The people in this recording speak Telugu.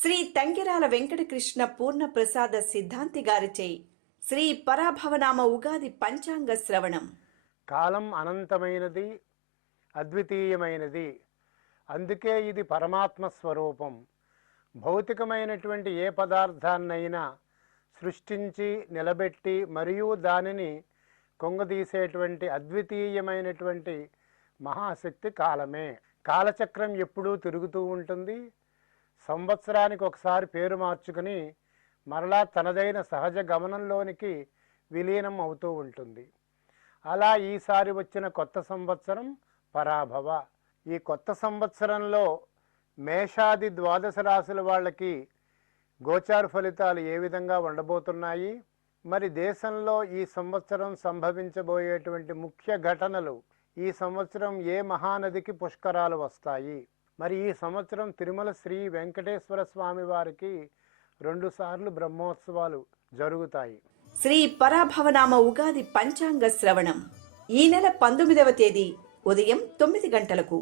శ్రీ తంగిరాల వెంకటకృష్ణ పూర్ణ ప్రసాద సిద్ధాంతి గారిచే శ్రీ పరాభవనామ ఉగాది పంచాంగ శ్రవణం. కాలం అనంతమైనది, అద్వితీయమైనది. అందుకే ఇది పరమాత్మ స్వరూపం. భౌతికమైనటువంటి ఏ పదార్థాన్నైనా సృష్టించి నిలబెట్టి మరియు దానిని కొంగదీసేటువంటి అద్వితీయమైనటువంటి మహాశక్తి కాలమే. కాలచక్రం ఎప్పుడూ తిరుగుతూ ఉంటుంది. సంవత్సరానికి ఒకసారి పేరు మార్చుకుని మరలా తనదైన సహజ గమనంలోనికి విలీనం అవుతూ ఉంటుంది. అలా ఈసారి వచ్చిన కొత్త సంవత్సరం పరాభవ. ఈ కొత్త సంవత్సరంలో మేషాది ద్వాదశ రాశుల వాళ్ళకి గోచార ఫలితాలు ఏ విధంగా ఉండబోతున్నాయి, మరి దేశంలో ఈ సంవత్సరం సంభవించబోయేటువంటి ముఖ్య ఘటనలు, ఈ సంవత్సరం ఏ మహానదికి పుష్కరాలు వస్తాయి, మరి ఈ సంవత్సరం తిరుమల శ్రీ వెంకటేశ్వర స్వామి వారికి 2 సార్లు బ్రహ్మోత్సవాలు జరుగుతాయి. శ్రీ పరాభవనామ ఉగాది పంచాంగ శ్రవణం ఈ నెల 19వ తేదీ ఉదయం 9 గంటలకు.